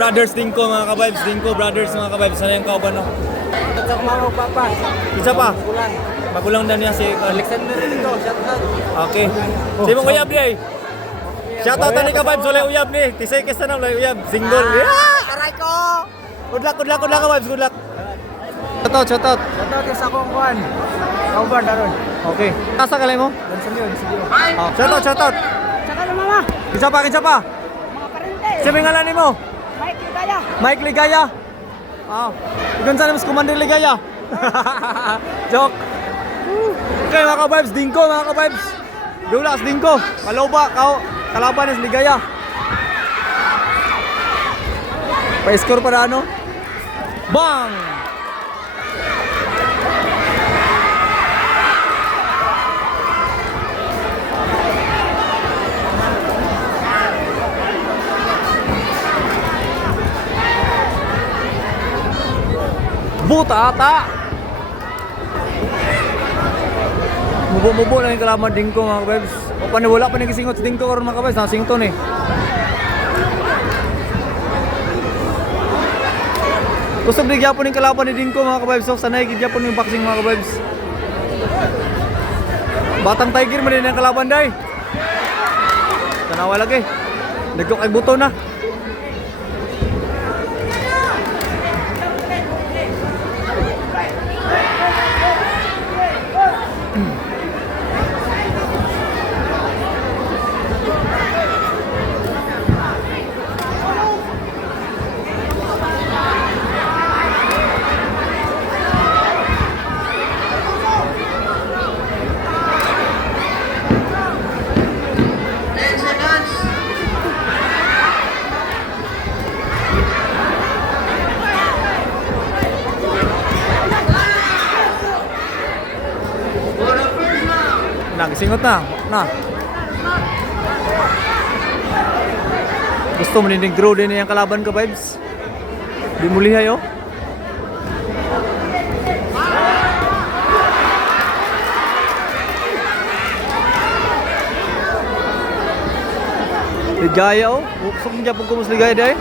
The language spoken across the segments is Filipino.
Brothers Dinko mga ka-vibes, Dinko Brothers mga ka-vibes. Sana yung kauban no? Sa mga papa. Isa pa? Kulang. Magulang na niya si Alexander dito, shout out. Okay. Si mong uyab niya eh. Shoutout na ni ka-vibes, wala uyab ni. Tisay kesa na wala uyab. Single. Yeah! Aray ko! Good luck ka-vibes, good luck. Shoutout. Shout out sa akong kuhan. Kauban daron. Okay. Nasa kalay mo? Dansan yun, sige. Oh, shoutout. Saka na mama, Isa pa. mga parente. Sabi nga ni mo? Mike Ligaya. Mike Ligaya. Oh. Ikon sa naman si Commander Ligaya. Joke. Okay mga ka-vibes, Dinko mga ka-vibes. Dulas Dinko. Kaloba, kalaban is Ligaya. Pa-score para ano? Bang! Butata! Mubo lang yung kalaman Dinko mga kabibs. O paniwala pa nagisingot si Dinko karon mga kabibs. Nasington eh. Gusto bigyan yung kalaban ni Dinko mga kabibs. So sanay gyapon yung boxing mga kabibs. Batang Tiger man din ang kalaban day. Tanawa lagi. Nagkok ay buto na. Nagisingot na. Gusto mo ninding draw din yung kalaban ka vibes. Di mo lihay oh. Ligaya oh. Gusto mo dyan pag kumus ligaya dahil.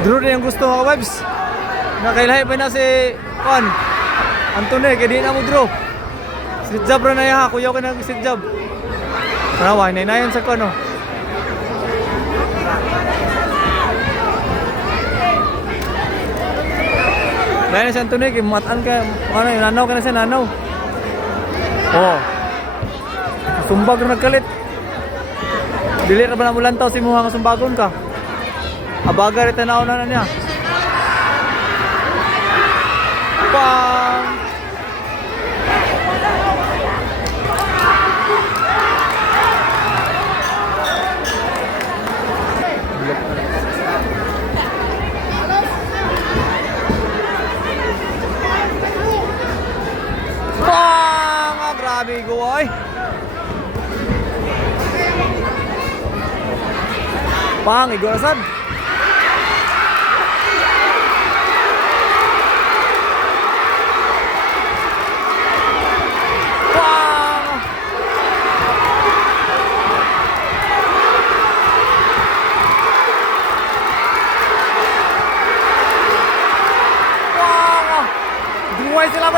Draw na yung gusto mga vibes. Nakailahi pa na si Juan Antone, kaya di na mo draw. Street job na ya, kuyaw ka na street job. Panawa, hinay-nayan sa kano. Dahil na si Antone, kaya mataan ka, nanaw ka na siya, nanaw. Oo. Sumbag na nagkalit. Dili na ba na mulantaw si Muha nga sumbagon ka? Abaga rin tanaw na niya. Pang! Pang! Ah, grabe ko ay. Pang, igurasan.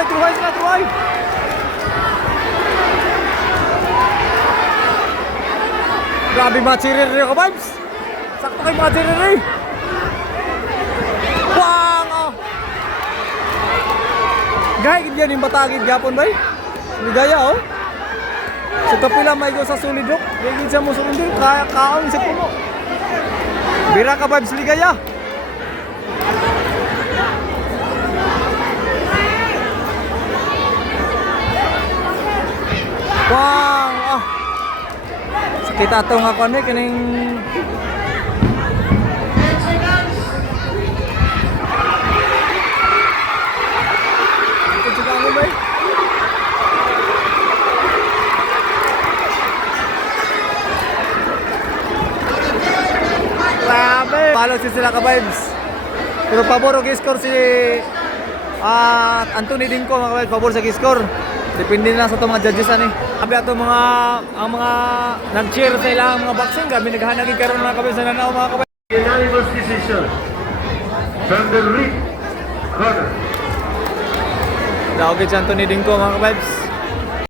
Tuhay sila. Grabe mga chirir ka vibes. Sakto kay mga chirir. Wow! Gaya ganyan yung batagid gapon bay. Ligaya oh. Sa kapila may go sa solid rock. Gaya siya mo solid rock. Kaya kaon sa puno. Bira ka vibes ligaya. Kita to nga kon kining Ito juga ano ba? Grabe! Palo si sila ka-vibes. Pero pabor og score si Anthony Dinko mga ka-vibes. Pabor sa score. Depende na sa itong mga judges ani. Sabi ato ang mga nag-cheer sa ilang mga boxing. Kami naghahanagin karon mga ka-vibes sa nanaw mga ka-vibes. Unanimous decision from the red corner. Daog si Anthony Dinko mga ka-vibes.